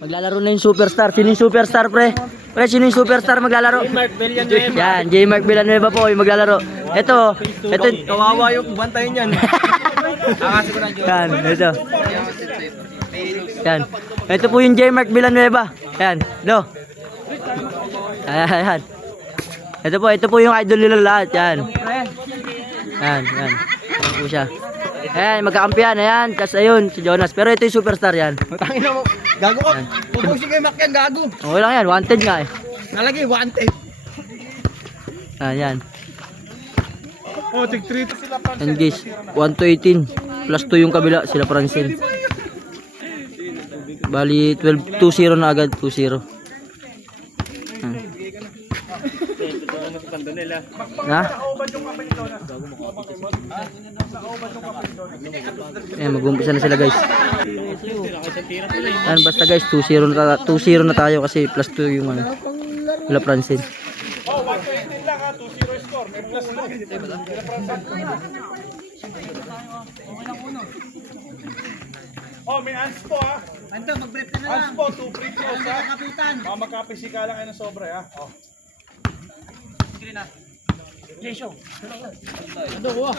Maglalaro na yung superstar. Sino yung superstar, pre? Pre, sino yung superstar maglalaro? Mark Villanueva. Yan, J. Mark Villanueva po yung maglalaro. Ito. Kawawa yung bantayin yan. Yan, ito. Yan. Ito po yung J. Mark Villanueva. Yan, do. Ayan. Ito po yung idol nila lahat. Yan. Yan. Yan po siya. Ayan, magkakampihan. Ayan, kas ayun, si Jonas. Pero ito yung superstar yan. Matangin na mo. Gago ka. Pupusin kayo Mac yan, gago. Okay lang yan, wanted nga eh. Nalagay, wanted. Ayan. Oh, tig 3 to sila pa. And guys, 1 to 18. Plus 2 yung kabila, sila Francine. Bali, 12, 2-0 na agad, 2-0. Ha? Ayan, mag-umpisa na sila guys. Ayan, basta guys, 2-0 na tayo kasi plus 2 yung ano, sila Francine. Oh, 1-18 lang ha, 2-0 score. May plus 2. Oh, may anspo ha. Ando, mag-break ka na lang. Anspo, 2 free throws ha. Kapitan. Magkapisikalan kayo ng sobra ha. Oh. Sige na. Lesyo. Ando ko ah.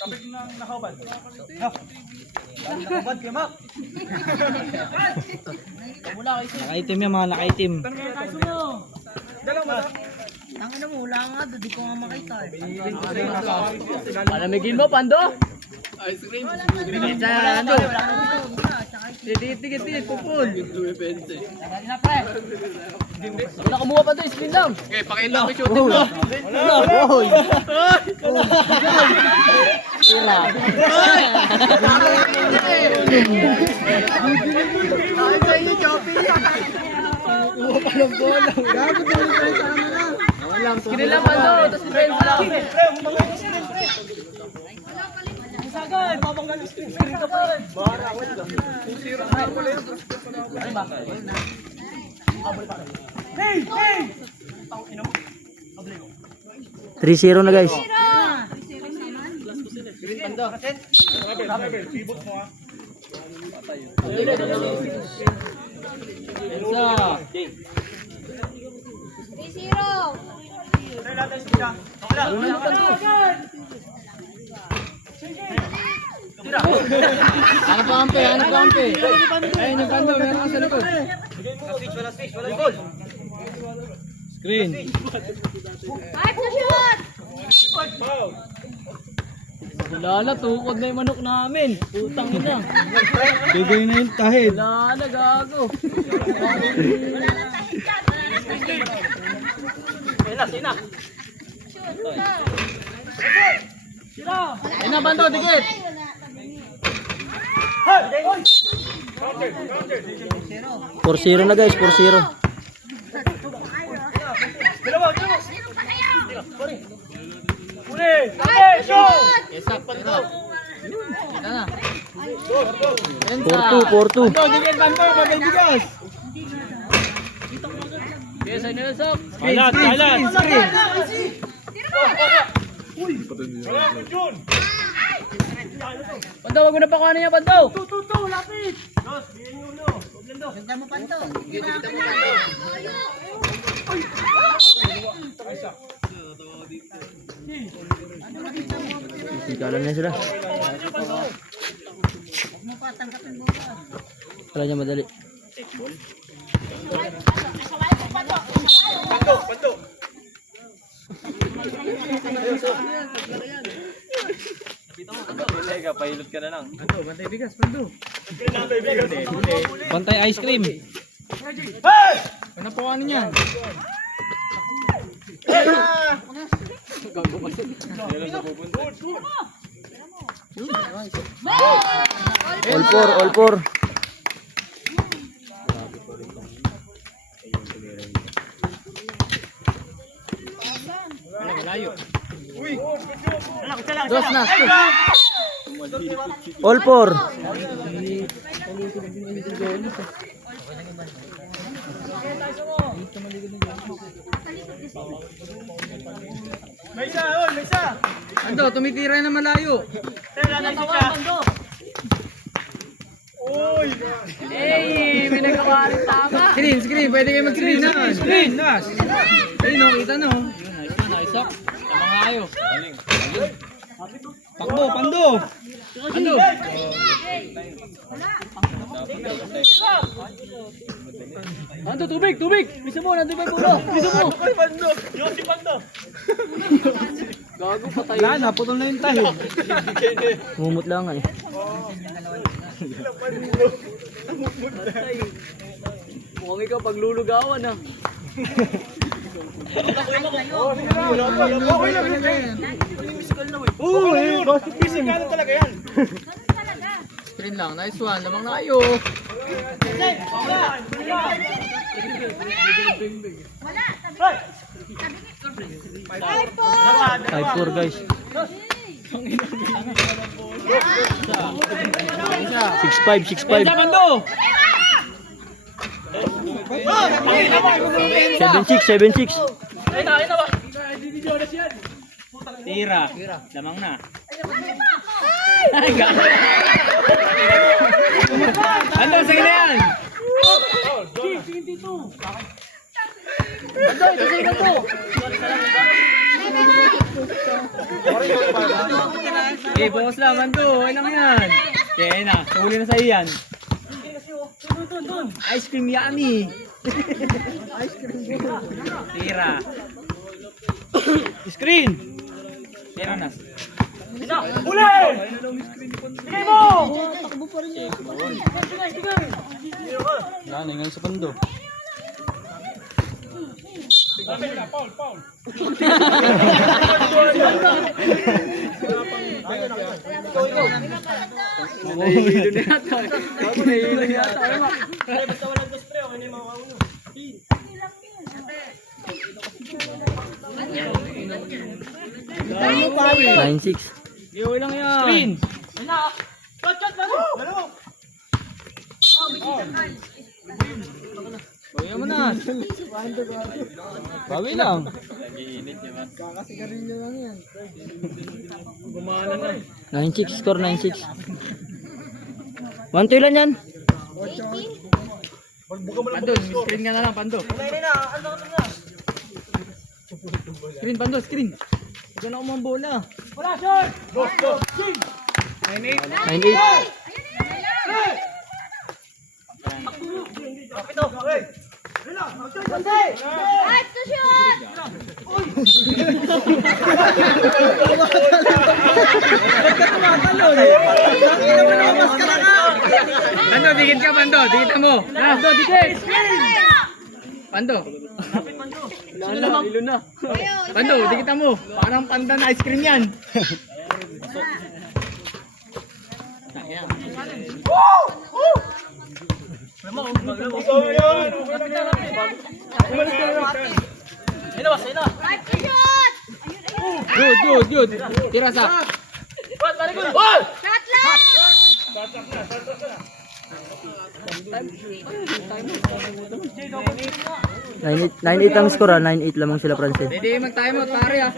Kapit ng nakauban. Nakabad ka, Mac. Nakaitim yan mga nakaitim. Dalaw mo. Tangin mo, wala nga. Di ko nga makita eh. Palamigin mo, Pando? Wala nga. Tigit, pupul. Wala kumuha pa doon, screen lang. Okay, pakilang ko shooting mo. Wala, boy. Tira. Screen lang, Pando. Tapos defense lang. Sagay, mabanggal screen ka pa. Bara ako lang. 2-0 na ako lang. Hey! 3-0 na guys. Rebel, pivot mo ha. Ano pa ampe? Ayun yung Pando, meron ka sa likod. Wala goal. Screen. Foul. Wala na, tukod na yung manok namin. Putang ina. Bigay na yung tahid. Wala na, gago. Sina. Ayun na, Pando, dikit. Counter. 4-0 na guys, 4-0. Dalawa. Uli. Show. 4-2. Dikit Bando, magbigas. Yes, I know, Sok. Alat. Wala mo, Jun. Pando, wag mo na pakuha niya, Pando. Lapit. Dos, bihin nyo ulo. Ganda mo, Panto. Sikalan na sila. Huwag mo pa tanggapin bukas. Kala niya madali. Pando. Pahilot ka na lang. Bantay bigas, Pando. Kailangan Bantay ice cream. Hey! Ano po ano niyan? All four. Dos na. All four. May isa. Ando, tumitira na malayo. Tela na isa. Hey, may nagawa rin tama. Screen, pwede kayo mag-screen na. Screen, nas. Ayun, no, kita no. Nice up. Tama nga kayo. Takbo, pando. Ano? Ando, tubig! Bisa mo, nandun ba yung puno? Bisa mo! Ay, Pando! Yung si Pando! Gago, patay. Wala na, putol na yung tayo. Mumut lang eh. Mukhang ikaw paglulugawan ah. Oh, sige na. Okay lang. Oo, physical talaga yan. Screen lang, nice one. Lamang na kayo. Five four guys. 6-5. Pando! 7-6. Ayun na ba? Tira. Lamang na. Ano, sige na yan. Bukas lang, Mando. Ay lang yan. Kaya na, huli na sa iyan. Ice cream yummy. Tira. Screen. Tira na. Uli! Sige mo! Yan, ngayon sa pando. Paul. Nahihilo na yata. Nahihilo na yata. Basta walang gusto pre, okay na yung mga kauno. Dami pa eh. 9-6. Okay lang yan. Screen. Dalawa! Kuya mo na. Bawi lang. 9-6 score 9-6. 1-2 lang yan. Pando, screen ka na lang, Pando. Screen, Pando, screen. Huwag na umang bola. Go! Sing! 9-8. Kapito! Okay! Right to shoot! Pando, dikit ka, Pando. Dikit mo. Pando, dikit! Pando. Sino naman? Hilo na. Pando, dikit mo. Parang panda na ice cream yan. Ikaw yun! Right to shoot! Good. Tira sa. Shot lang! 9-8 ang score 9-8 lamang sila Francel. Pwede mag-time out, pare ah.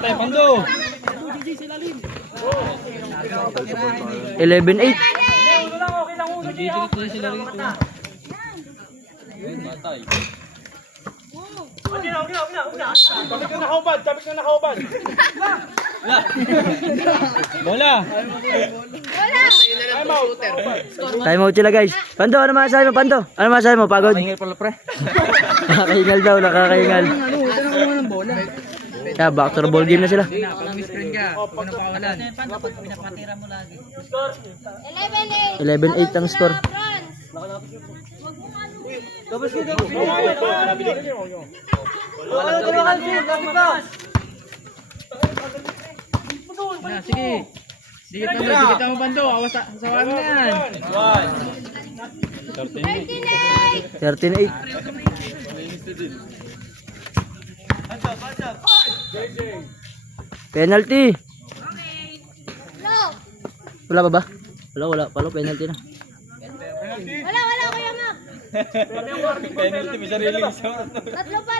Tay, Pando. 11-8. Okay na. Tapik na nakaubad. Bola. Time out. Time out sila guys. Pando, ano masasabi mo? Pando, ano masasabi mo? Pagod? Pahingal pala, pre. Nakakahingal daw, nakakahingal. Ano, ito na kumuha ng bola. Kaya back to the ball game na sila. Pag screen ka, huwag na pakawalan. 11-8. 11-8 ang score. Na, sige. Dikit mo, Pando. Awas sa sawan na yan. 13-8. 13-8. Penalty. Low. Wala pa ba? Wala. Palo, penalty na. Wala, Kuya Mac. Penalty, may sariling isa. Tatlo pa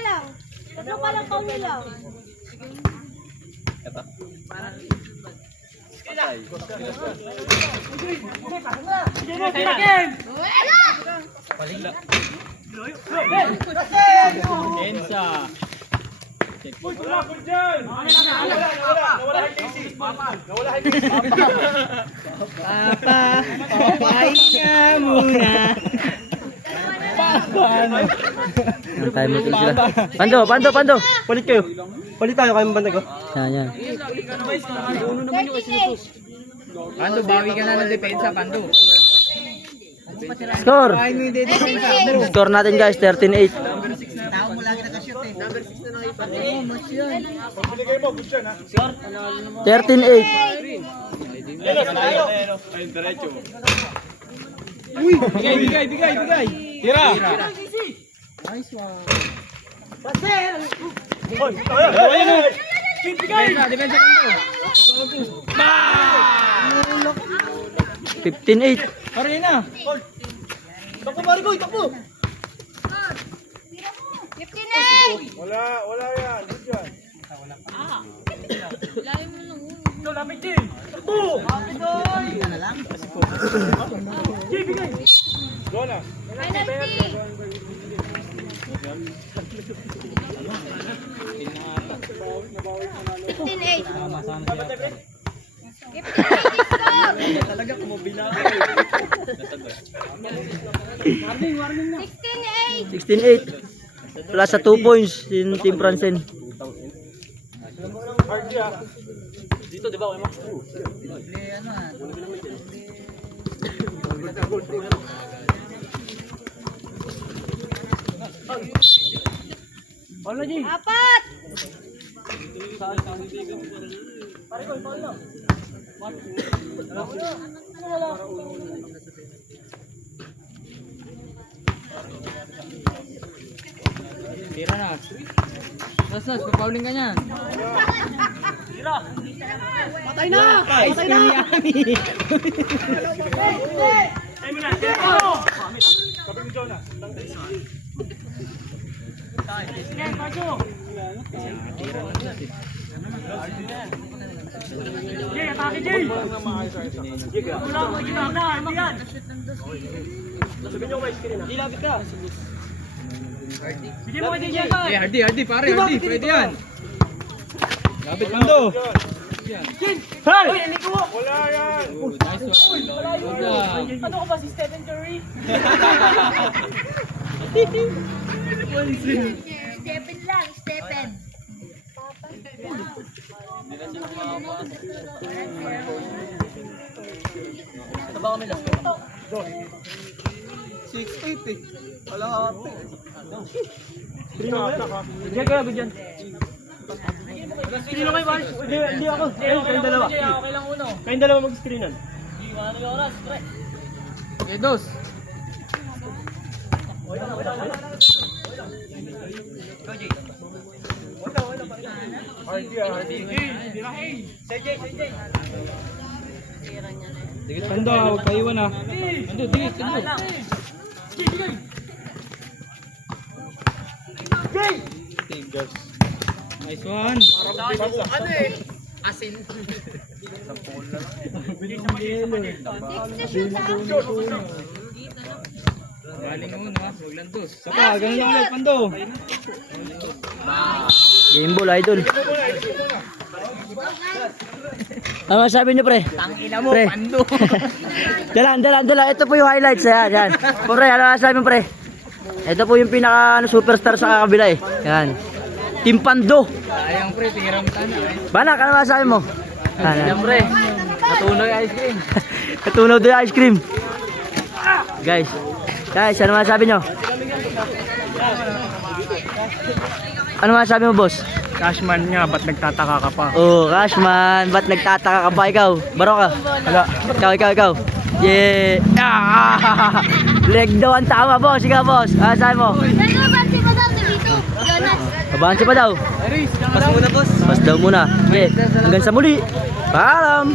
lang pauli lang. Ensa. Nawala kay Casey. Nawala kay Casey. Papa, papahinga muna. Ang time mo sila. Pando. Palit kayo. Palit tayo kayong banda ko. Yan. 38. Pando, bawi ka na ng depensa, Pando. Score. Bawi mo yung depensa, Pando. Score natin guys, 13-8. Pagbigay mo, good shot ha. 13-8. Bigay. Tira! Hoy! Ayun! Depensa, Pando. 15-8. Pare na. Takbo, Marigoy! Takbo! 58. Wala yan. Good shot. Go na. Penalty. 15-8. 16-8. 16-8. Plus sa 2 points in Team Franzen. Hard siya. Apat. Tira na. Nas, papauling ka niyan. Patay na! Ice cream yummy. Sabi ni Jonah. Hardy, pare, Hardy. Pwede yan. Lapit, Pando. Wala yan. Nice one. Good job. Ano ko ba si Stephen Curry? Stephen lang, Stephen. Sino kayo, Val? Hindi ako. Kayong dalawa. Okay lang uno. Kayong dalawa mag-screenan. Hindi, wala na yung oras. Pre. Okay, dos. Pando, huwag kayo na. Pando, dikit. Nice one. Galing mo na, huwag lang dos. Saka, ganun lang ulit, Pando. Game ball, idol. Ano sabi niyo, pre? Tangina mo, Pre. Pando. Dala. Ito po yung highlights. Yan. Pre, ano sabi mo, pre? Ito po yung pinaka superstar sa kabila eh. Yan. Team Pando. Sayang pre, tiram tana eh. Banak, ano masabi mo? Sayang pre, natunaw yung ice cream. Natunaw doon yung ice cream. Guys, ano masabi nyo? Ano masabi mo, boss? Cashman nga, ba't nagtataka ka pa? Oh, Cashman, ba't nagtataka ka pa ikaw? Baro ka? Wala. Ikaw. Yeah! Ah! Leg daw ang tama, boss. Ikaw, boss. Ano sabi mo? Nagbabansi pa daw si Vito. Jonas. Abansi pa daw. Pas muna boss. Pas daw muna. Okay, hanggang sa muli. Paalam!